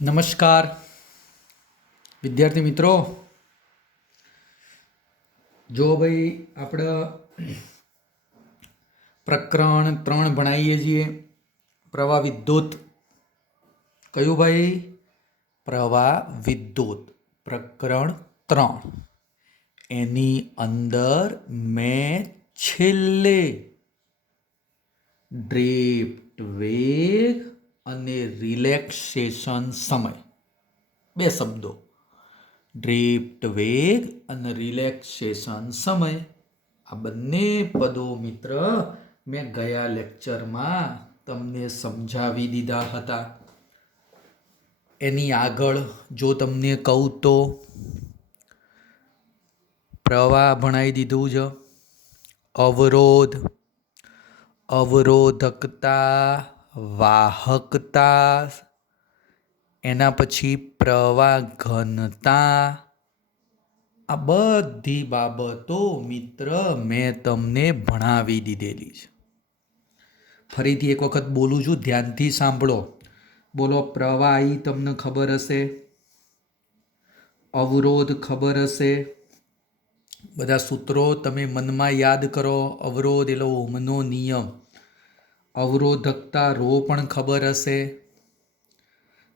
નમસ્કાર વિદ્યાર્થી મિત્રો। જો ભાઈ આપણે પ્રકરણ 3 ભણાવીએ છીએ પ્રવાહ વિદ્યુત। કયું ભાઈ? પ્રવાહ વિદ્યુત પ્રકરણ 3। એની અંદર મેં છેલ્લે ડ્રિફ્ટ વેગ અને રિલેક્સેશન સમય બે શબ્દો, ડ્રિફ્ટ વેગ અને રિલેક્સેશન સમય, આ બંને પદો મિત્ર મેં ગયા લેક્ચરમાં તમને સમજાવી દીધા હતા। એની આગળ જો તમને કહું તો પ્રવાહ ભણાવી દીધું છે, અવરોધ, અવરોધકતા, વાહકતા, એના પછી પ્રવાહ ઘનતા, આ બધી બાબતો મિત્ર મેં તમને ભણાવી દીધેલી છે। ફરીથી એક વખત બોલું છું, ધ્યાનથી સાંભળો। બોલો, પ્રવાહી તમને ખબર હશે, અવરોધ ખબર હશે, બધા સૂત્રો તમે મનમાં યાદ કરો। અવરોધ એટલે ઓહમનો નિયમ, અવરોધકતા રો પણ ખબર હશે,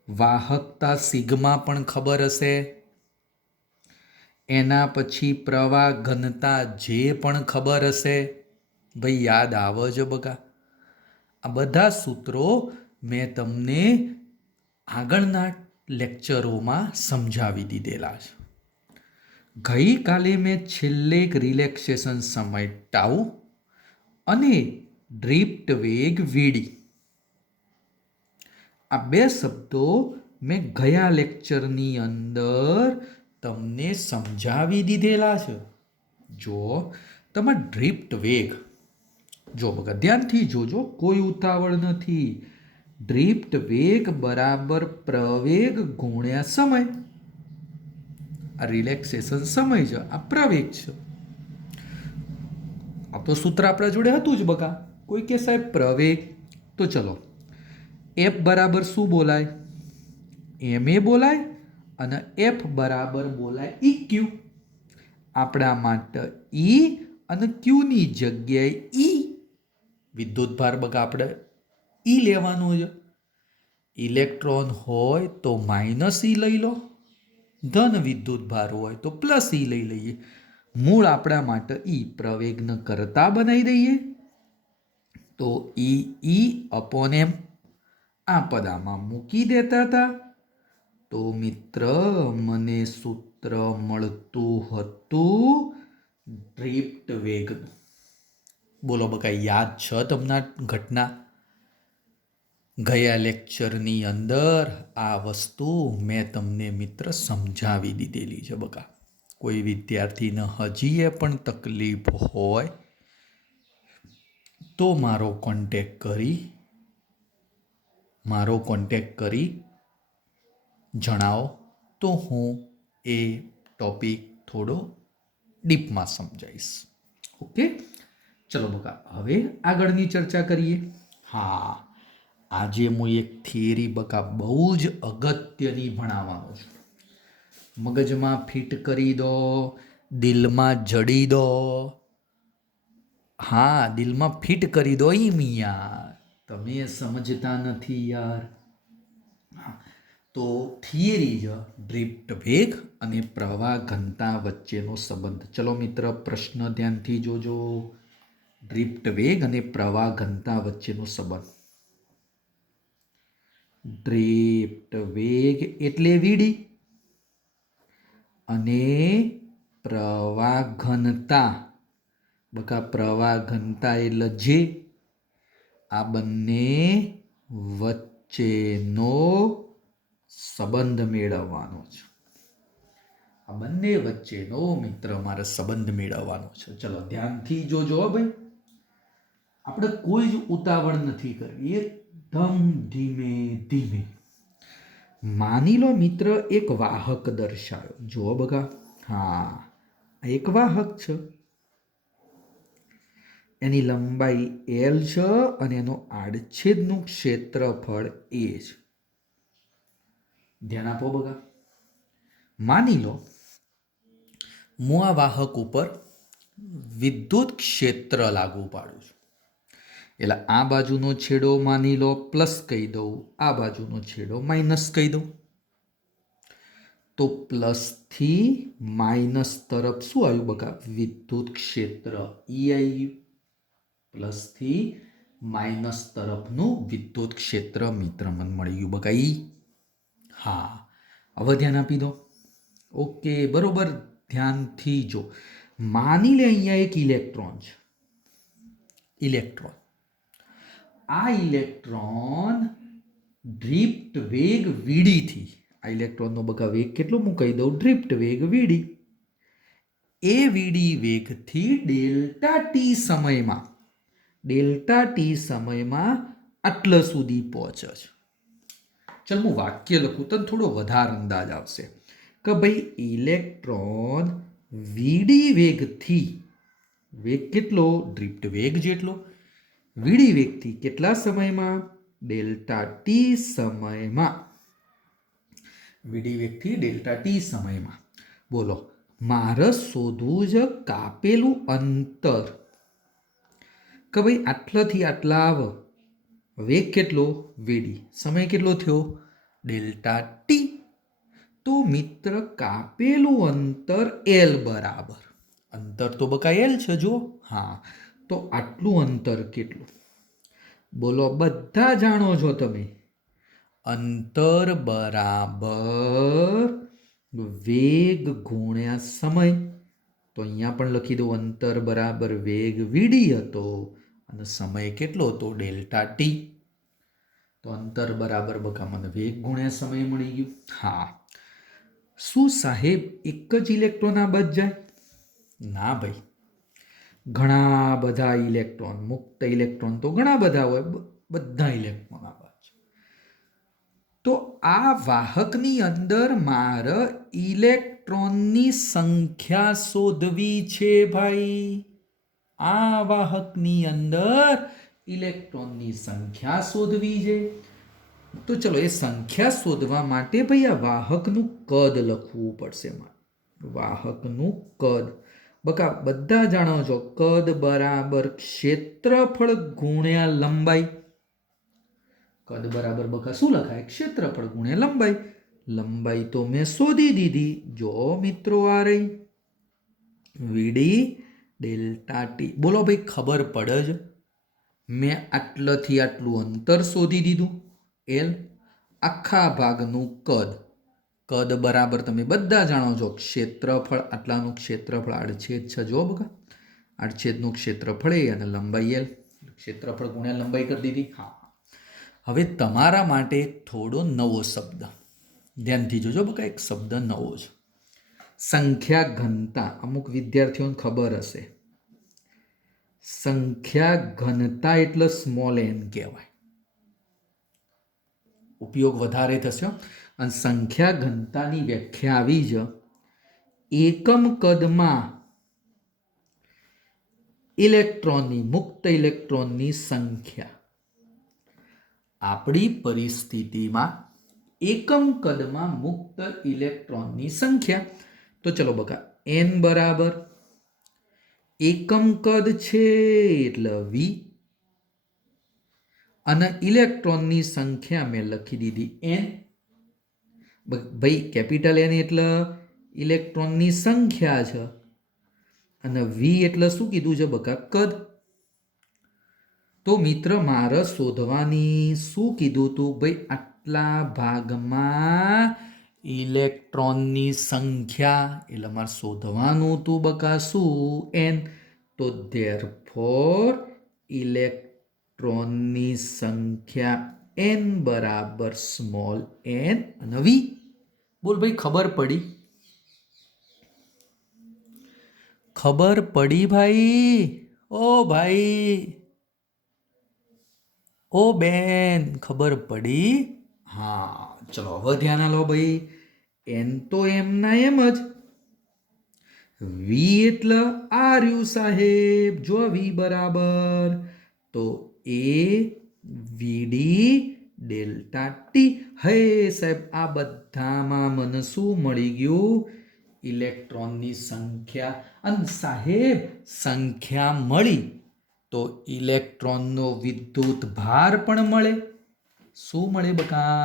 વાહકતા સિગ્મા પણ ખબર હશે, એના પછી પ્રવાહ ઘનતા જે પણ ખબર હશે। ભાઈ યાદ આવે છે બકા? આ બધા સૂત્રો મેં તમને આગળના લેક્ચરોમાં સમજાવી દીધેલા છે। ગઈકાલે મેં છેલ્લે એક રિલેક્સેશન સમય ટાઉ અને ડ્રિફ્ટ વેગ વીડી, આ બે શબ્દો મેં ગયા લેક્ચરની અંદર તમને સમજાવી દીધેલા છે। જો તમારે ડ્રિફ્ટ વેગ, જો બગા ધ્યાનથી જોજો, કોઈ ઉતાવળ નથી। ડ્રિફ્ટ વેગ બરાબર પ્રવેગ ગુણ્યા સમય, આ રિલેક્સેશન સમય છે, આ પ્રવેગ છે। આ તો સૂત્ર આપણા જોડે હતું જ બકા। કોઈ કે સાહેબ પ્રવેગ, તો ચલો એફ બરાબર શું બોલાય? એમ એ બોલાય અને એફ બરાબર બોલાય ઈ ક્યુ। આપણા માટે ઈ અને ક્યુની જગ્યાએ ઈ વિદ્યુત ભાર બકા આપણે ઈ લેવાનું છે। ઇલેક્ટ્રોન હોય તો માઇનસ ઈ લઈ લો, ધન વિદ્યુત ભાર હોય તો પ્લસ ઈ લઈ લઈએ। મૂળ આપણા માટે ઈ પ્રવેગને કરતા બનાવી દઈએ તો ઈ અપોન એમ, આ પદામાં મૂકી દેતા હતા તો મિત્ર મને સૂત્ર મળતું હતું ડ્રિફ્ટ વેગનું। બોલો બકા યાદ છે તમને ઘટના? ગયા લેક્ચરની અંદર આ વસ્તુ મેં તમને મિત્ર સમજાવી દીધેલી છે બકા। કોઈ વિદ્યાર્થીને હજીએ પણ તકલીફ હોય તો મારો કોન્ટેક્ટ કરી જણાવો તો હું એ ટોપિક થોડો ડીપમાં સમજાવીશ। ઓકે, ચલો બકા હવે આગળની ચર્ચા કરીએ। હા, આજે હું એક થિયરી બકા બહુ જ અગત્યની ભણાવવાનો છું। મગજમાં ફિટ કરી દો, દિલમાં જડી દો। હા, દિલમાં ફિટ કરી દો ઈ મિયા, તમે સમજતા નથી યાર। તો થિયરી છે ડ્રિફ્ટ વેગ અને પ્રવાહ ઘનતા વચ્ચેનો સંબંધ। ચલો મિત્ર પ્રશ્ન ધ્યાનથી જોજો। ડ્રિફ્ટ વેગ અને પ્રવાહ ઘનતા વચ્ચેનો સંબંધ। ડ્રિફ્ટ વેગ એટલે વીડી અને પ્રવાહ ઘનતા બકા, પ્રવાહ ઘનતા એટલે જે, આ બંને વચ્ચેનો સંબંધ મેળવવાનો છે। આ બંને વચ્ચેનો મિત્ર મારે સંબંધ મેળવવાનો છે। ચલો ધ્યાનથી જોજો ભાઈ, આપણે કોઈ જ ઉતાવળ નથી કરવી, એકદમ ધીમે ધીમે। માની લો મિત્ર એક વાહક દર્શાવ્યો, જો બકા, હા એક વાહક છે, એની લંબાઈ L છે અને એનો આડછેદનું ક્ષેત્રફળ A છે। ધ્યાન આપો બગા. માની લો હું આ વાહક ઉપર વિદ્યુત ક્ષેત્ર લાગુ પાડું છું. એટલે આ બાજુનો છેડો માની લો પ્લસ કહી દઉં, આ બાજુનો છેડો માઇનસ કહી દઉં. તો પ્લસથી માઇનસ તરફ શું આવ્યું બકા? વિદ્યુત ક્ષેત્ર ઈ આવી ગયું. પ્લસથી માઇનસ તરફનું વિદ્યુત ક્ષેત્ર મિત્ર મને મળી ગયું બકા ઈ. હા, હવે ધ્યાન આપી દો. ઓકે, બરોબર. ધ્યાનથી જો. માની લે અહીંયા એક ઇલેક્ટ્રોન છે. ઇલેક્ટ્રોન, આ ઇલેક્ટ્રોન ડ્રિફ્ટ વેગ વીડીથી, આ ઇલેક્ટ્રોનનો બકા વેગ કેટલો હું કહી દઉં? ડ્રિફ્ટ વેગ વીડી. એ વીડી વેગથી ડેલ્ટા ટી સમયમાં આટલા સુધી પહોંચે છે. ચાલ હું વાક્ય લખું તો થોડો વધારે અંદાજ આવશે કે ભાઈ ઇલેક્ટ્રોન વીડી વેગથી, વેગ કેટલો? ડ્રિફ્ટ વેગ જેટલો. વીડી વેગથી કેટલા સમયમાં? ડેલ્ટા ટી સમયમાં. વીડી વેગથી ડેલ્ટા ટી સમયમાં. બોલો, મારે શોધવું છે કાપેલું અંતર કે ભાઈ આટલાથી આટલા આવે. વેગ કેટલો? વીડી. સમય કેટલો થયો? Delta T. તો મિત્ર કાપેલું અંતર એલ બરાબર, અંતર તો બકા એલ છે જો. હા, તો આટલું અંતર કેટલું? બોલો, બધા જાણો છો તમે. અંતર બરાબર વેગ ગુણ્યા સમય. તો અહીંયા પણ લખી દઉં, અંતર બરાબર વેગ વીડી હતો અને સમય કેટલો હતો? Delta T. તો અંતર બરાબર બકા મને વેગ ગુણ્યા સમય મળી ગયું. હા, શું સાહેબ એક જ ઇલેક્ટ્રોન આ બચ જાય? ના ભાઈ, ઘણા બધા ઇલેક્ટ્રોન, મુક્ત ઇલેક્ટ્રોન તો ઘણા બધા હોય, બધા ઇલેક્ટ્રોન આ બચ. તો આ વાહકની અંદર મારે ઇલેક્ટ્રોનની સંખ્યા શોધવી છે ભાઈ. આ વાહકની અંદર ઇલેક્ટ્રોનની સંખ્યા શોધવી છે. તો ચલો, એ સંખ્યા શોધવા માટે ભાઈ આ વાહકનું કદ લખવું પડશે. વાહકનું કદ બકા બધા જાણો છો, કદ બરાબર ક્ષેત્રફળ ગુણ્યા લંબાઈ. કદ બરાબર બકા શું લખાય? ક્ષેત્રફળ ગુણ્યા લંબાઈ. લંબાઈ તો મેં શોધી દીધી. જો મિત્રો, આ રહી વીડી ડેલ્ટા ટી. બોલો ભાઈ, ખબર પડે જ? મેં આટલાથી આટલું અંતર શોધી દીધું એલ. આખા ભાગનું કદ, કદ બરાબર તમે બધા જાણો છો ક્ષેત્રફળ. આટલાનું ક્ષેત્રફળ આડછેદ છે જો બકા, આડછેદનું ક્ષેત્રફળ એ અને લંબાઈ એલ. ક્ષેત્રફળ ગુણ્યા લંબાઈ કરી દીધી. હા, હવે તમારા માટે થોડો નવો શબ્દ ધ્યાનથી જોજો બકા. એક શબ્દ નવો છે, સંખ્યા ઘનતા. અમુક વિદ્યાર્થીઓને ખબર હશે, સંખ્યા ઘનતા એટલે સ્મોલ એન કહેવાય. ઉપયોગ વધારે થશે. અને સંખ્યા ઘનતાની વ્યાખ્યા આવી છે, એકમ કદમાં ઇલેક્ટ્રોનની, મુક્ત ઇલેક્ટ્રોનની સંખ્યા. આપણી પરિસ્થિતિમાં એકમ કદમાં મુક્ત ઇલેક્ટ્રોનની સંખ્યા. તો ચલો બકા, n બરાબર એકમ કદ છે એટલે વી, અને ઇલેક્ટ્રોનની સંખ્યા મેં લખી દીધી n. ભાઈ કેપિટલ N એટલે ઇલેક્ટ્રોનની સંખ્યા છે અને વી એટલે શું કીધું છે બકા? કદ. તો મિત્ર મારે શોધવાની શું કીધું તું ભાઈ? આટલા ભાગમાં ઇલેક્ટ્રોનની સંખ્યા. એટલે મારે શોધવાનું તું બકા શું? n. તો ધેરફોર ઇલેક્ટ્રોનની સંખ્યા n બરાબર સ્મોલ n અને વી. બોલ ભાઈ, ખબર પડી? ખબર પડી ભાઈ? ઓ ભાઈ, ઓ બેન, ખબર પડી? હા, ચલો હવે ધ્યાન આલો ભાઈ. n તો એમના એમ જ. વી એટલે આ રહ્યું સાહેબ, જો વી બરાબર તો એ વીડી ડેલ્ટા ટી. હે સાહેબ, આ બધામાં મને શું મળી ગયું? ઇલેક્ટ્રોનની સંખ્યા. અને સાહેબ, સંખ્યા મળી તો ઇલેક્ટ્રોનનો વિદ્યુત ભાર પણ મળે. શું મળે બકા?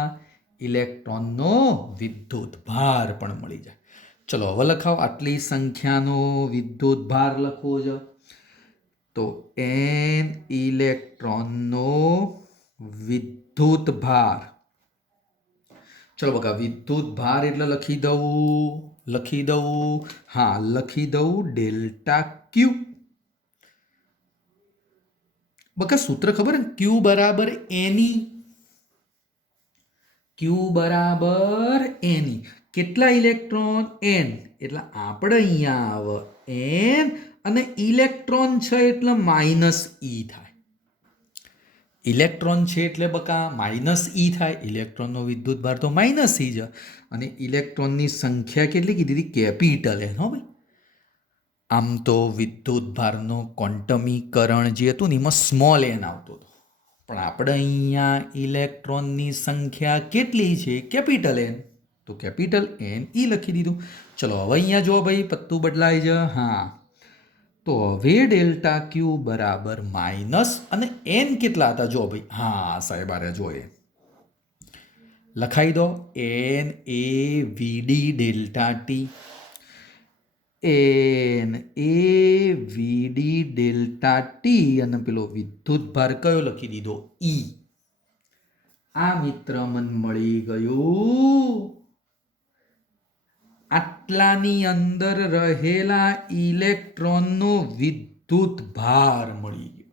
ઇલેક્ટ્રોનનો વિદ્યુત ભાર પણ મળી જાય. ચલો હવે લખાવો. આટલી સંખ્યાનો વિદ્યુત ભાર લખવો છે તો n ઇલેક્ટ્રોનનો વિદ્યુત ભાર. ચલો બકા, વિદ્યુત ભાર એટલે લખી દઉં. હા, લખી દઉં ડેલ્ટા ક્યુ. બકા સૂત્ર ખબર ને? ક્યુ બરાબર એની. ક્યુ બરાબર એની. કેટલા ઇલેક્ટ્રોન? n. એટલે આપણે અહીંયા આવે n અને ઇલેક્ટ્રોન છે એટલે માઇનસ ઈ થાય. ઇલેક્ટ્રોન છે એટલે બકા માઇનસ ઈ થાય. ઇલેક્ટ્રોનનો વિદ્યુત ભાર તો માઇનસ ઈ છે. અને ઇલેક્ટ્રોનની સંખ્યા કેટલી કીધી હતી? Capital N. હો ભાઈ, આમ તો વિદ્યુત ભારનો ક્વોન્ટમીકરણ જે હતું ને એમાં સ્મોલ એન આવતો હતો, પણ આપણે અહીંયા ઇલેક્ટ્રોનની સંખ્યા કેટલી છે? Capital N. તો કેપિટલ એન ઈ લખી દીધું. ચલો હવે અહીંયા જો ભાઈ પત્તું બદલાય છે. હા, તો હવે ડેલ્ટા ક્યુ બરાબર માઇનસ અને એન કેટલા હતા? જો ભાઈ, હા સાહેબ, આરે જો એ લખાઈ દો. એન એ વીડી ડેલ્ટા ટી. એન એ વીડી ડેલ્ટા ટી અને પેલો વિદ્યુત ભાર કયો લખી દીધો? ઈ. આ મિત્ર મન મળી ગયું આટલાની અંદર રહેલા ઇલેક્ટ્રોનનો વિદ્યુત ભાર મળી ગયો.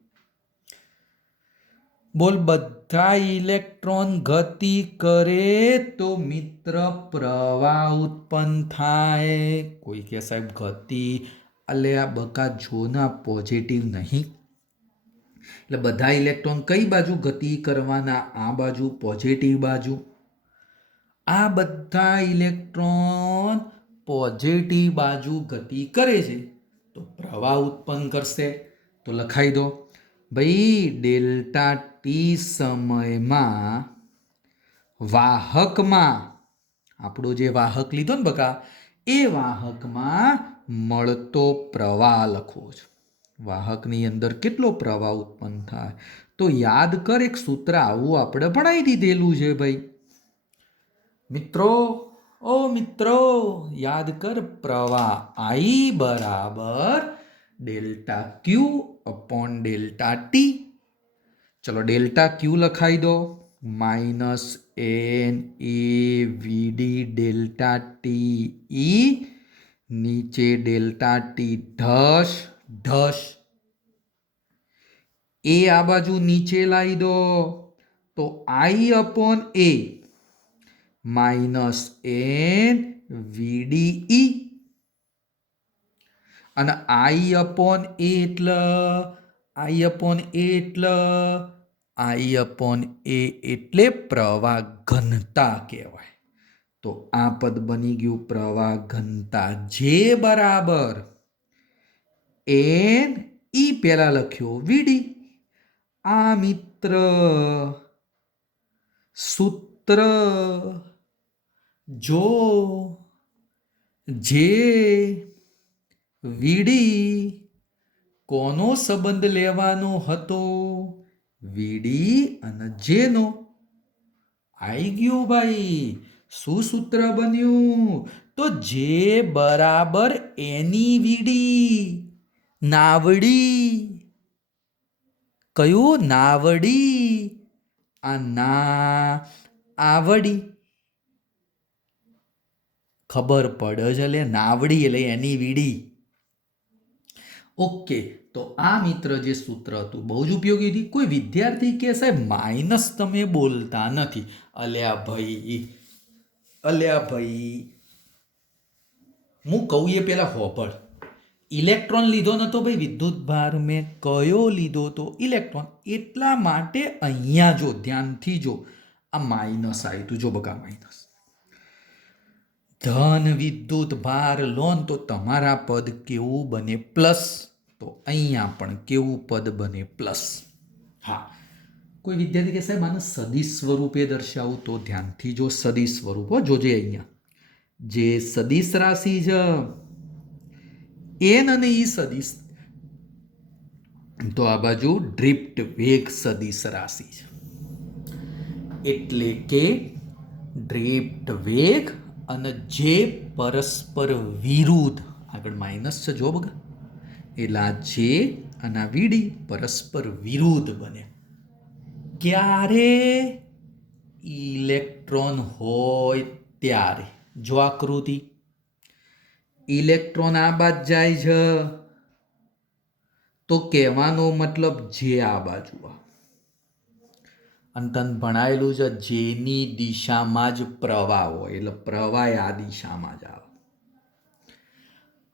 બોલ, બધા ઇલેક્ટ્રોન ગતિ કરે તો મિત્ર પ્રવાહ ઉત્પન્ન થાય. કોઈ કે સાહેબ ગતિ, અલ્યા બકા જોના પોઝિટિવ નહીં. એટલે બધા ઇલેક્ટ્રોન કઈ બાજુ ગતિ કરવાના? આ બાજુ, પોઝિટિવ બાજુ. આ બધા ઇલેક્ટ્રોન પોઝિટિવ બાજુ ગતિ કરે છે તો પ્રવાહ ઉત્પન્ન કરશે. તો લખાઈ દો ભાઈ, ડેલ્ટા ટી સમયમાં વાહકમાં, આપણો જે વાહક લીધો ને બકા, એ વાહકમાં મળતો પ્રવાહ લખવો છે. વાહકની અંદર કેટલો પ્રવાહ ઉત્પન્ન થાય? તો યાદ કર, એક સૂત્ર આવું આપણે ભણાવી દીધેલું છે ભાઈ. મિત્રો યાદ કર, પ્રવાહ I બરાબર ડેલ્ટા ક્યુ અપોન ડેલ્ટા ટી. ચલો ડેલ્ટા ક્યુ લખાઈ દો. માઇનસ એન એ વીડી ડેલ્ટા ટી ઈ, નીચે ડેલ્ટા ટી ઢસ. એ આ બાજુ નીચે લાવી દો તો I upon A minus N VDE. અને I અપોન એ એટલે પ્રવાહ ઘનતા કહેવાય. તો આ પદ બની ગયું પ્રવાહ ઘનતા, જે બરાબર એન ઈ પહેલા લખ્યો વીડી. આ મિત્ર સૂત્ર જો જે વીડી કોનો સંબંધ લેવાનો હતો? વીડી અને જેનો. આઈ ગયું ભાઈ. શું સૂત્ર બન્યું? તો જે બરાબર એની વીડી. નાવડી. કયું? નાવડી. આ ના આવડી. ખબર પડે છે એટલે નાવડી એટલે એની વીડી. ઓકે, તો આ મિત્ર જે સૂત્ર હતું બહુ જ ઉપયોગી હતી. કોઈ વિદ્યાર્થી કે સાહેબ માઇનસ તમે બોલતા નથી. અલ્યા ભાઈ, હું કહું એ પેલા હોભળ. ઇલેક્ટ્રોન લીધો નતો ભાઈ વિદ્યુત ભાર, મેં કયો લીધો તો? ઇલેક્ટ્રોન. એટલા માટે અહીંયા જો ધ્યાનથી જો, આ માઇનસ આવ્યું તું. જો બકા, માઇનસ. ધન વિદ્યુત ભાર લોન તો તમારા પદ કેવું બને? પ્લસ. તો અહીંયા પણ કેવું પદ બને? પ્લસ. હા, કોઈ વિદ્યાર્થી કે સાહેબ આને સદિશ સ્વરૂપે દર્શાવું, તો ધ્યાનથી જો સદિશ સ્વરૂપ જોજે અહીંયા જે સદિશ રાશિ છે એન અને ઈ સદિશ, તો આ બાજુ ડ્રિફ્ટ વેગ સદિશ રાશિ છે, એટલે કે ડ્રિફ્ટ વેગ અને જે પરસ્પર વિરુદ્ધ, આગળ માઇનસ છે જો બગા, એટલે આ જે અને આ વીડી પરસ્પર વિરુદ્ધ બને ક્યારે? ઇલેક્ટ્રોન હોય ત્યારે. જો આકૃતિ, ઇલેક્ટ્રોન આ બાજુ જાય છે તો કહેવાનો મતલબ જે આ બાજુ અને તને ભણાયેલું છે જેની દિશામાં જ પ્રવાહ હોય, એટલે પ્રવાહ આ દિશામાં જ આવે.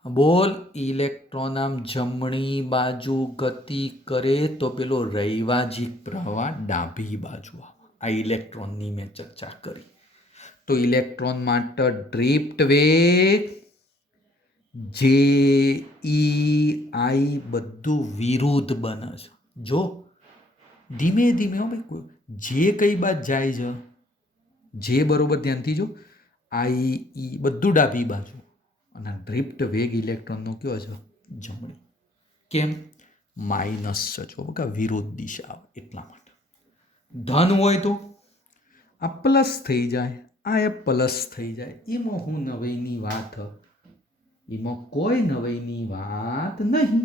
બોલ, ઇલેક્ટ્રોન આમ જમણી બાજુ ગતિ કરે તો પેલો રૈવાજિક પ્રવાહ ડાબી બાજુ આવે. આ ઇલેક્ટ્રોનની મેં ચર્ચા કરી. તો ઇલેક્ટ્રોન માટે ડ્રિફ્ટ વેગ, જે ઈ આઈ બધું વિરુદ્ધ બને છે. જો ધીમે ધીમે હો ભાઈ, કોઈ જે કઈ બાજુ જાય છે, જે બરોબર ધ્યાનથી જો, આઈ ઈ બધું ડાબી બાજુ, અને ડ્રિફ્ટ વેગ ઇલેક્ટ્રોનનો કયો છે? જમણી. કેમ? માઇનસ છે જો કે વિરુદ્ધ દિશા આવે એટલા માટે. ધન હોય તો આ પ્લસ થઈ જાય, આ એ પ્લસ થઈ જાય. એમાં હું નવાઈની વાત, એમાં કોઈ નવાઈની વાત નહીં.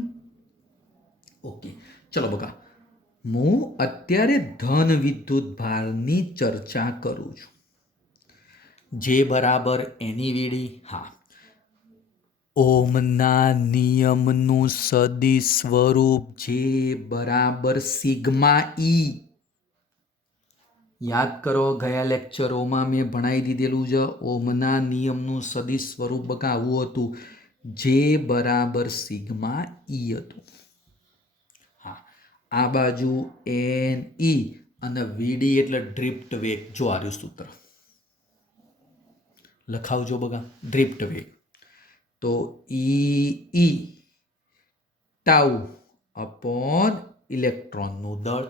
ઓકે, ચલો બકા, હું અત્યારે ધન વિદ્યુત ભારની ચર્ચા કરું છું. જે બરાબર એની વીડી, હા, ઓમના નિયમનું સદિશ સ્વરૂપ જે બરાબર સિગ્મા ઈ. યાદ કરો, ગયા લેક્ચરોમાં મેં ભણાવી દીધેલું છે ઓમના નિયમનું સદિશ સ્વરૂપ બકા આવું હતું, જે બરાબર સિગ્મા ઈ હતું. હા, આ બાજુ એન ઈ અને વીડી એટલે ડ્રિફ્ટ વેગ. જો આર્યું સૂત્ર લખાવજો બગા, ડ્રિફ્ટ વેગ. તો ઈ ટાઉ અપોન ઇલેક્ટ્રોનનું દળ.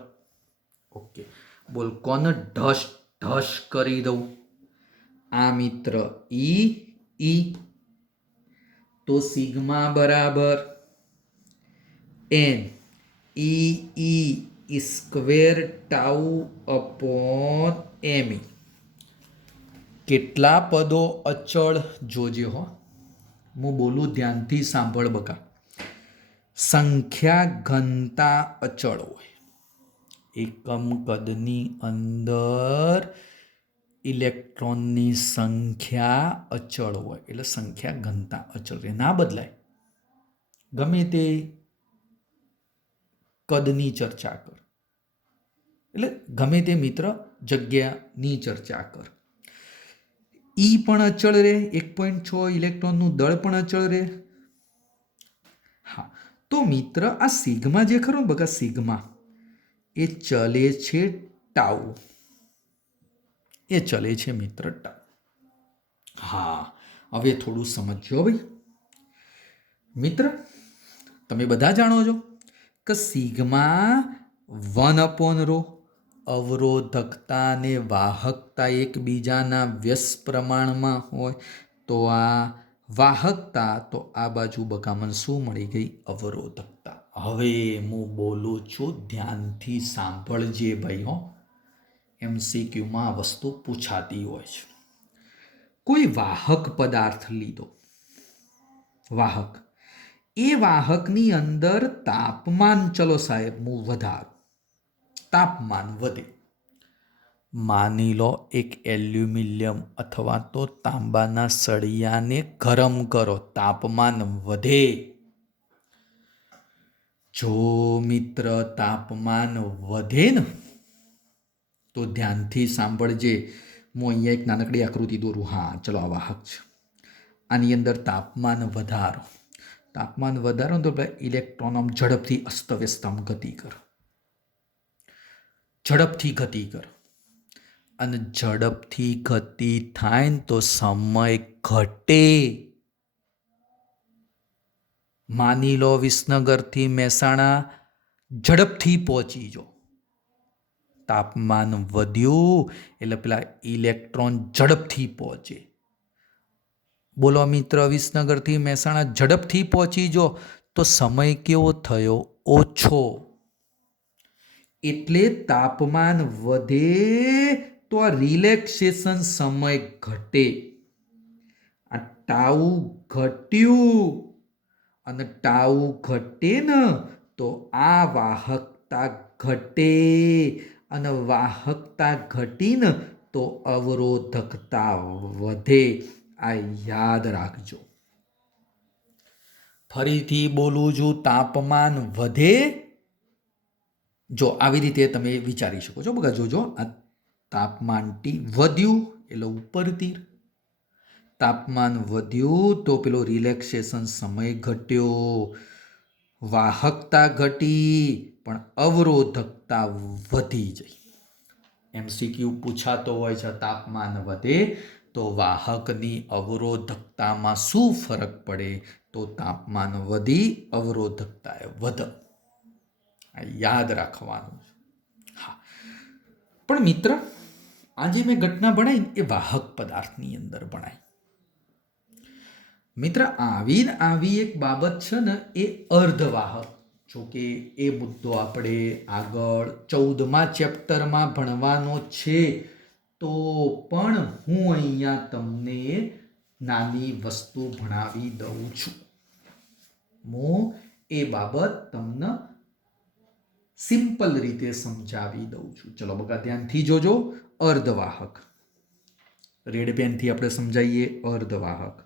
ઓકે, બોલ, કોને ઢસ ઢસ કરી દઉં? આ મિત્ર ઈ, તો સિગ્મા બરાબર N E square tau upon એમી. કેટલા પદો અચળ જોજે હો, હું બોલું ધ્યાનથી સાંભળ બકા. સંખ્યા ઘનતા અચળ હોય, એકમ કદની અંદર ઇલેક્ટ્રોનની સંખ્યા અચળ હોય, એટલે સંખ્યા ઘનતા અચળ રહે, ના બદલાય. ગમે તે કદની ચર્ચા કર, એટલે ગમે તે મિત્ર જગ્યાની ચર્ચા કર. ઈ પણ અચળ રહે, 1.6 ઇલેક્ટ્રોનનું દળ પણ અચળ રહે. હા, તો મિત્ર આ સિગ્મા જે ખરો ને બકા, સિગ્મા એ ચલે છે ટાઉ, એ ચલે છે મિત્ર ટાઉ. હા, હવે થોડું સમજો ભાઈ. મિત્ર તમે બધા જાણો છો કે સિગ્મા 1/ρ, અવરોધકતા અને વાહકતા એકબીજાના વ્યસ્ત પ્રમાણમાં હોય, તો આ વાહકતા, તો આ બાજુ બકામણ શું મળી ગઈ? અવરોધકતા. હવે હું બોલું છું, ધ્યાનથી સાંભળજે ભાઈ હો, MCQમાં આ વસ્તુ પૂછાતી હોય છે. કોઈ વાહક પદાર્થ લીધો, વાહક, એ વાહકની અંદર તાપમાન, ચલો સાહેબ હું વધારું, તાપમાન વધે. માની લો એક એલ્યુમિનિયમ અથવા તો તાંબાના સળિયાને ગરમ કરો, તાપમાન વધે. જો મિત્ર તાપમાન વધે ને, તો ધ્યાનથી સાંભળજે, હું અહીંયા એક નાનકડી આકૃતિ દોરું. હા, ચલો આ વાહક છે, આની અંદર તાપમાન વધારો, તાપમાન વધારો તો ઇલેક્ટ્રોન આમ ઝડપથી અસ્તવ્યસ્ત આમ ગતિ કર, ઝડપથી ગતિ કર, અને ઝડપથી ગતિ થાય ને તો સમય ઘટે. માની લો વિસનગરથી મહેસાણા ઝડપથી પહોંચી જો, તાપમાન વધ્યું એટલે પેલા ઇલેક્ટ્રોન ઝડપથી પહોંચે. બોલો મિત્ર, વિસનગરથી મહેસાણા ઝડપથી પહોંચી જો તો સમય કેવો થયો? ઓછો. એટલે તાપમાન વધે તો આ રિલેક્સેશન સમય ઘટે. આ ટાઉ ઘટ્યું અને ટાઉ ઘટે ને તો આ વાહકતા ઘટે અને વાહકતા ઘટીને તો અવરોધકતા વધે. આ યાદ રાખજો. ફરીથી બોલું છું, તાપમાન વધે. જો આવી રીતે તમે વિચારી શકો છો. બગા જોજો, આ તાપમાન T વધ્યું એટલે ઉપર તીર. તાપમાન વધ્યું તો પેલો રિલેક્સેશન સમય ઘટ્યો, વાહકતા ઘટી પણ અવરોધકતા વધી જઈ. MCQ પૂછાતો હોય છે, તાપમાન વધે તો વાહકની અવરોધકતામાં શું ફરક પડે? તો તાપમાન વધી, અવરોધકતા એ વધ. યાદ રાખવાનું. હા, પણ મિત્ર, આજે મેં ઘટના ભણાઈ એ વાહક પદાર્થની અંદર ભણાઈ. મિત્ર, આવી એક બાબત છે ને, એ અર્ધવાહક. જો કે એ મુદ્દો આપણે આગળ 14મા ચેપ્ટરમાં ભણવાનો છે, તો પણ હું અહીંયા તમને નાની વસ્તુ ભણાવી દઉં છું. હું એ બાબત તમને સિમ્પલ રીતે સમજાવી દઉં છું. ચલો બકા, ધ્યાનથી જોજો. અર્ધવાહક, રેડ પેનથી આપણે સમજાવીએ. અર્ધવાહક.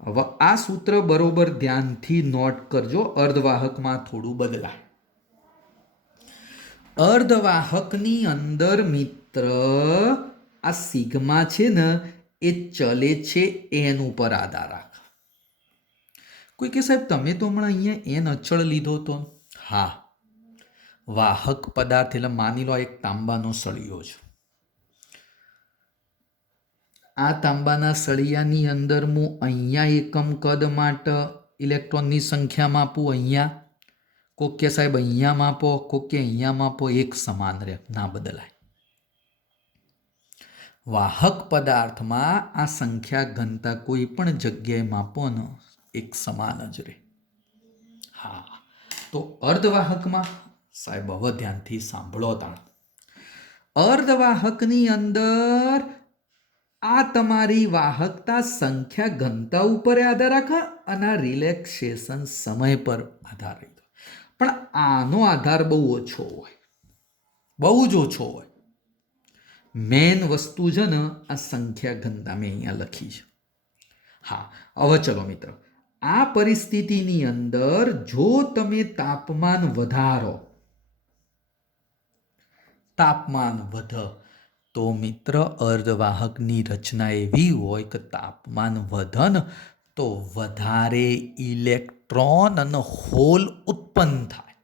હવે આ સૂત્ર બરોબર ધ્યાનથી નોટ કરજો. અર્ધવાહકમાં થોડું બદલાય. અર્ધવાહકની અંદર મિત્ર આ સિગ્મા છે ને, એ ચલે છે એન ઉપર આધાર રાખ. કોઈ કે સાહેબ તમે તો હમણાં અહીંયા એન અચળ લીધો તો. હા, વાહક પદાર્થ એટલે માની લો એક તાંબાનો સળિયો છે. આ તાંબાના સળિયાની અંદર હું અહીંયા એકમ કદ માટે ઇલેક્ટ્રોનની સંખ્યા માપું. અહીંયા કોક કે સાહેબ અહીંયા માપો, કોક કે અહીંયા માપો, એક સમાન રહે, ના બદલાય. વાહક પદાર્થમાં આ સંખ્યા ઘનતા કોઈ પણ જગ્યાએ માપો ને, એક સમાન જ રહે. હા, તો અર્ધવાહકમાં સાહેબ હવે ધ્યાનથી સાંભળો. તાણ અર્ધવાહકની અંદર આ તમારી વાહકતા સંખ્યા ઘનતા ઉપર આધાર રાખે અને રિલેક્સેશન સમય પર આધાર રાખે. પણ આનો આધાર બહુ ઓછો હોય, બહુ જ ઓછો હોય. મેન વસ્તુ છે ને આ સંખ્યા ઘનતા મેં અહીંયા લખી છે. હા, હવે ચલો મિત્રો, આ પરિસ્થિતિની અંદર જો તમે તાપમાન વધારો, તાપમાન વધ, તો મિત્ર અર્ધવાહકની રચના એવી હોય કે તાપમાન વધન તો વધારે ઇલેક્ટ્રોન અને હોલ ઉત્પન્ન થાય.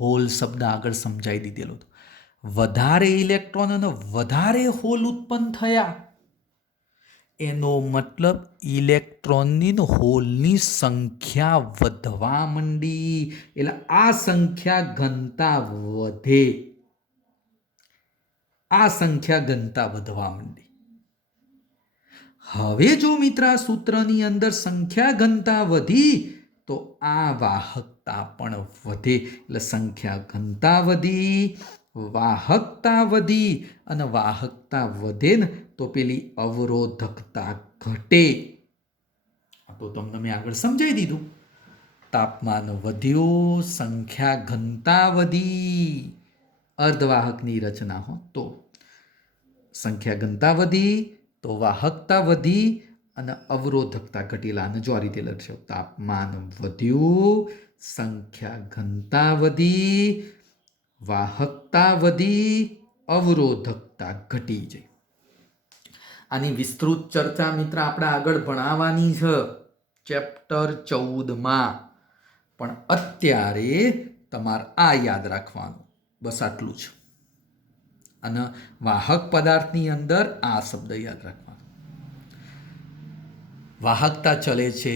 હોલ શબ્દ આગળ સમજાવી દીધેલો હતો. વધારે ઇલેક્ટ્રોન અને વધારે હોલ ઉત્પન્ન થયા, એનો મતલબ ઇલેક્ટ્રોનની હોલની સંખ્યા વધવા માંડી. એટલે આ સંખ્યા ઘનતા વધે. આ સંખ્યા ઘનતા વધવા માંડી. હવે જો મિત્ર આ સૂત્રની અંદર સંખ્યા ઘનતા વધી તો આ વાહકતા પણ વધે. એટલે સંખ્યા ઘનતા વધી, વાહકતા વધી, અને વાહકતા વધે ને તો પેલી અવરોધકતા ઘટે. તો તમને મેં આગળ સમજાવી દીધું. તાપમાન વધ્યું, સંખ્યા ઘનતા વધી, અર્ધવાહકની રચના હો તો સંખ્યા ઘનતા વધી તો વાહકતા વધી અને અવરોધકતા ઘટેલા. અને જો આ રીતે લખશો, તાપમાન વધ્યું, સંખ્યા ઘનતા વધી, વાહકતા વધી, અવરોધકતા ઘટી જાય. આની વિસ્તૃત ચર્ચા મિત્ર આપણે આગળ ભણાવવાની છે ચેપ્ટર 14માં. પણ અત્યારે તમારે આ યાદ રાખવાનું, બસ આટલું છે. અને વાહક પદાર્થની અંદર આ શબ્દ યાદ રાખવાનો. વાહકતા ચલે છે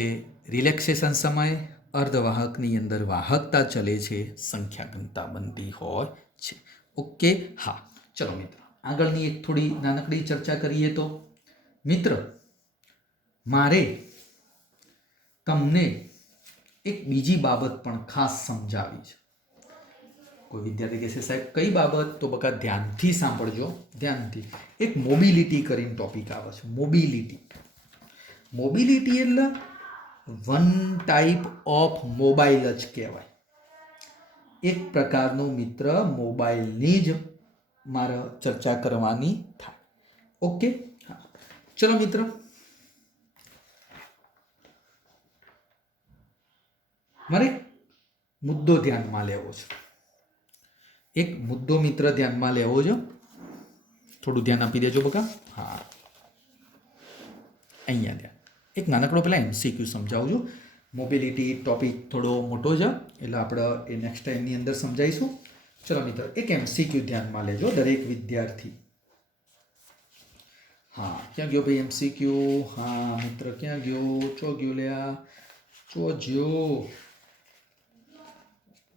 રિલેક્સેશન સમય અર્ધવાહકની અંદર વાહકતા ચલે છે, સંખ્યા ઘનતા બનતી હોય છે. ઓકે, હા. ચલો મિત્ર, આગળની એક થોડી નાનકડી ચર્ચા કરીએ તો મિત્ર, મારે તમને એક બીજી બાબત પણ ખાસ સમજાવી છે. કોઈ વિદ્યાર્થી કહેશે સાહેબ કઈ બાબત? તો બકા ધ્યાનથી સાંભળજો, ધ્યાનથી. એક મોબિલિટી કરીને ટોપિક આવે છે. મોબિલિટી. મોબિલિટી એટલે વન ટાઈપ ઓફ મોબાઈલ જ કહેવાય. એક પ્રકારનું મિત્ર મોબાઈલની જ મારે ચર્ચા કરવાની થાય. ઓકે, હા. ચલો મિત્ર, મારે મુદ્દો ધ્યાનમાં લેવો છે. એક મુદ્દો મિત્ર ધ્યાનમાં લેવો છે. થોડું ધ્યાન આપી દેજો બકા. હા, અહીંયા ધ્યાન. એક નાનકડો પહેલાં MCQ સમજાવું છું. મોબિલિટી ટોપિક થોડો મોટો છે, એટલે આપણે એ નેક્સ્ટ ટાઈમની અંદર સમજાવીશું. ચલો મિત્ર, એક MCQ ધ્યાનમાં લેજો દરેક વિદ્યાર્થી. હા, ક્યાં ગયો ભાઈ MCQ? હા મિત્ર, ક્યાં ગયો? ચો ગયો લ્યા? ચો જ્યો?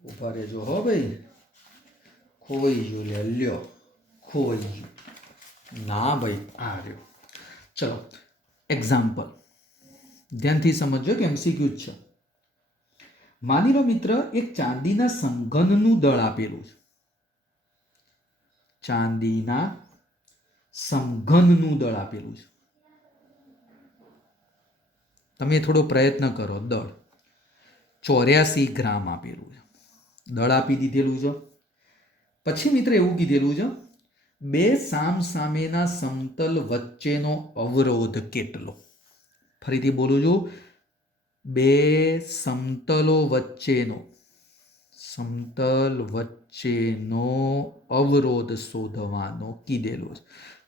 ઉભા રહેજો હો ભાઈ. ખોઈ ગયો લ્યા, લ્યો ખોઈ ગયું. ના ભાઈ, આ રહ્યો. ચલો એક્ઝામ્પલ ધ્યાનથી સમજો કે MCQ જ છે. માની લો મિત્ર, એક ચાંદીના સમઘનનું દળ આપેલું છે. ચાંદીના સમઘનનું દળ આપેલું છે. તમે થોડો પ્રયત્ન કરો. દળ 84 ગ્રામ આપેલું છે. દળ આપી દીધેલું છે. પછી મિત્ર એવું કીધેલું છે, બે સામસામેના સમતલ વચ્ચેનો અવરોધ કેટલો? ફરીથી બોલું છું, બે સમતલ વચ્ચેનો અવરોધ શોધવાનો કીધેલો છે.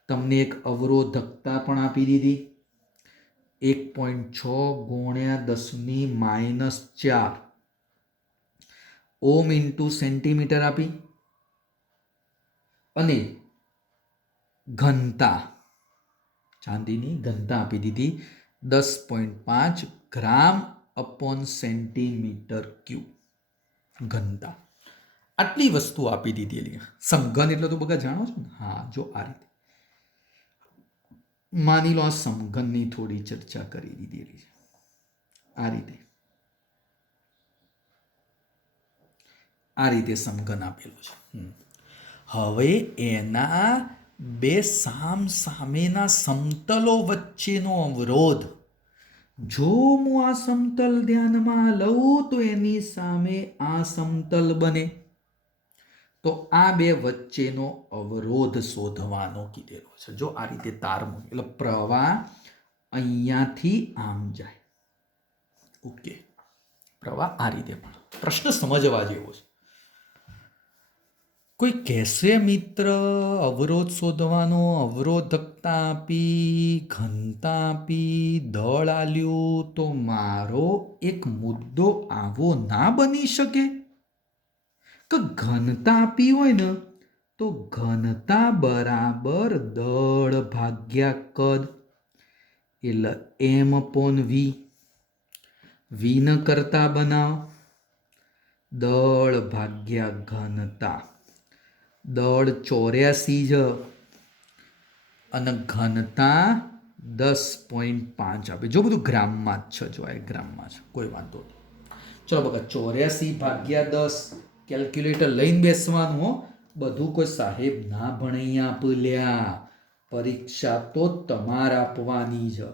તમને એક અવરોધકતા પણ આપી દીધી. 1.6 × 10⁻⁴ ઓમ ઇન્ટુ સેન્ટીમીટર આપી, અને ઘનતા, ચાંદીની ઘનતા આપી દીધી 10.5 ગ્રામ/સેન્ટીમીટર ક્યુબ ઘનતા. આટલી વસ્તુ આપી દીધેલી. સમઘન એટલે તો બધા જાણો છો ને? હા, જો આ રીતે માની લો આ સમઘનની થોડી ચર્ચા કરી દીધેલી છે. આ રીતે સમઘન આપેલું છે. હવે એના બે સામસામેના સમતલો વચ્ચેનો અવરોધ, જો હું આ સમતલ ધ્યાનમાં લઉં તો એની સામે આ સમતલ બને, તો આ બે વચ્ચેનો અવરોધ શોધવાનો કીધેલો છે. જો આ રીતે તાર મૂકી, એટલે પ્રવાહ અહીંયાથી આમ જાય. ઓકે, પ્રવાહ આ રીતે. પણ પ્રશ્ન સમજવા જેવો છે. કોઈ કહેશે મિત્ર અવરોધ શોધવાનો, અવરોધકતા આપી, ઘનતા આપી, દળ આલ્યું, તો મારો એક મુદ્દો આવો ના બની શકે કે ઘનતા આપી હોય ને તો ઘનતા બરાબર દળ ભાગ્યા કદ, એટલે m/v. v ન કરતા બનાવ, દળ ભાગ્યા ઘનતા. દળ 84 છે અને ઘનતા 10.5 આપે. જો બધું ગ્રામમાં જ છે, જો આ ગ્રામમાં છે, કોઈ વાંધો નહીં. ચલો બકા, 84/10 કેલ્ક્યુલેટર લઈને બેસવાનું હો. બધું કોઈ સાહેબ ના ભણાઈ આપલ્યા. પરીક્ષા તો તમારે આપવાની છે.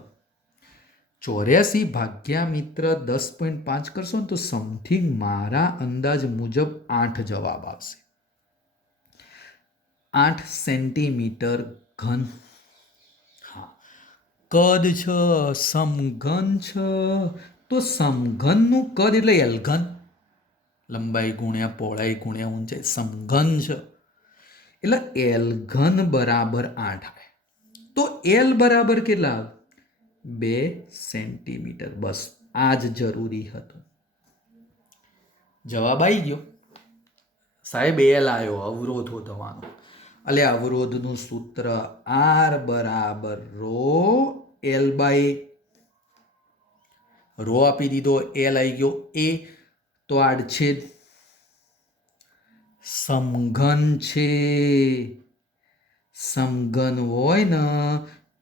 84 મિત્ર 10.5 કરશો ને તો સમથિંગ મારા અંદાજ મુજબ 8 જવાબ આવશે. 8 સેન્ટીમીટર ઘન. હા, કદ છે, સમઘન છે, તો સમઘનનું કદ એટલે L ઘન, લંબાઈ ગુણ્યા પહોળાઈ ગુણ્યા ઊંચાઈ, સમઘન છે એટલે L ઘન બરાબર 8 આવે. તો L બરાબર કેટલા આવે? 2 સેન્ટીમીટર. બસ આ જ જરૂરી હતું. જવાબ આવી ગયો સાહેબ. L આવ્યો, અવરોધ હોવાનો. એટલે અવરોધનું સૂત્ર R = ρ L/A. રો આપી દીધો, એલ આવી ગયો, એ તો આડછેદ સમઘન છે. સમઘન હોય ને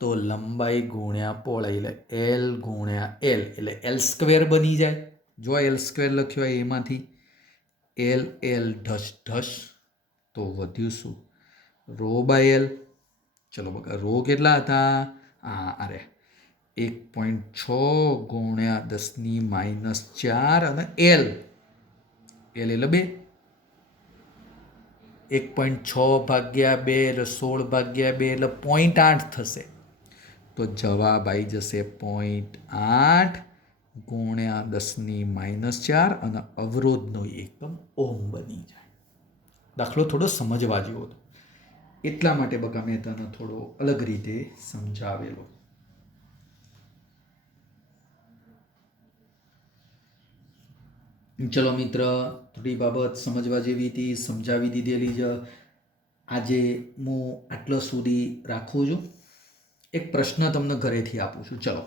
તો લંબાઈ ગુણ્યા પહોળાઈ, એટલે એલ ગુણ્યા એલ, એટલે એલ સ્ક્વેર બની જાય. જો એલ સ્ક્વેર લખ્યો હોય એમાંથી એલ એલ ઢસ ઢસ, તો વધ્યું શું? Rho by L. ચલો બકા, રો કેટલા હતા? હા, અરે 1.6 ગુણ્યા 10⁻⁴ અને એલ એલ એટલે 2. 1.6 ભાગ્યા 2 એટલે 16 ભાગ્યા 2 એટલે 0.8 થશે. તો જવાબ આવી જશે 0.8 ગુણ્યા 10⁻⁴ અને અવરોધનો એકમ ઓમ બની જાય. દાખલો થોડો સમજવા જેવો હતો, એટલા માટે બકા મેં તને થોડો અલગ રીતે સમજાવેલો. ચલો મિત્ર, થોડી બાબત સમજવા જેવી હતી, સમજાવી દીધેલી છે. આજે હું આટલો સુધી રાખું છું. એક પ્રશ્ન તમને ઘરેથી આપું છું. ચલો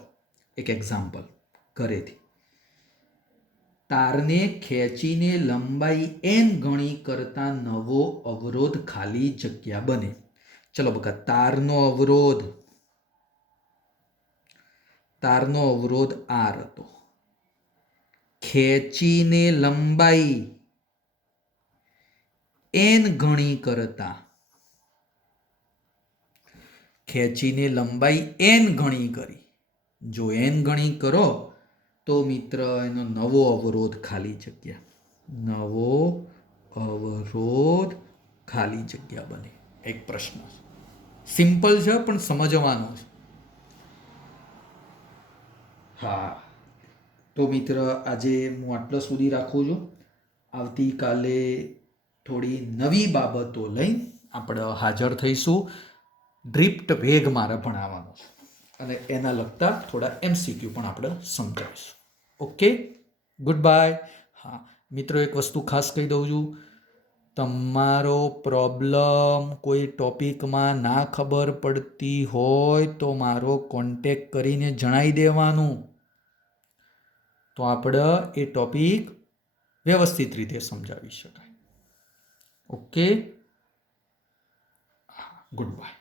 એક એક્ઝામ્પલ ઘરેથી. તારને ખેંચીને લંબાઈ n ગણી કરતા નવો અવરોધ ખાલી જગ્યા બને. ચલો બકા, તારનો અવરોધ R હતો. ખેંચીને લંબાઈ n ગણી કરતા, ખેંચીને લંબાઈ n ગણી કરી. જો n ગણી કરો તો મિત્ર એનો નવો અવરોધ ખાલી જગ્યા, નવો અવરોધ ખાલી જગ્યા બને. એક પ્રશ્ન સિમ્પલ છે પણ સમજવાનો છે. હા, તો મિત્ર આજે હું આટલો સુધી રાખું છું. આવતીકાલે થોડી નવી બાબતો લઈ આપણે હાજર થઈશું. ડ્રિફ્ટ વેગ મારે ભણાવવાનો છે અને એના લગતા થોડા MCQ પણ આપણે સમજાવીશું. Okay, good bye. હા મિત્રો, એક વસ્તુ ખાસ કહી દઉં છું, તમારો પ્રોબ્લેમ કોઈ ટોપિકમાં ના ખબર પડતી હોય તો મારો કોન્ટેક્ટ કરીને જણાવી દેવાનું. તો આપણે એ ટોપિક વ્યવસ્થિત રીતે સમજાવી શકાય. Okay, good bye.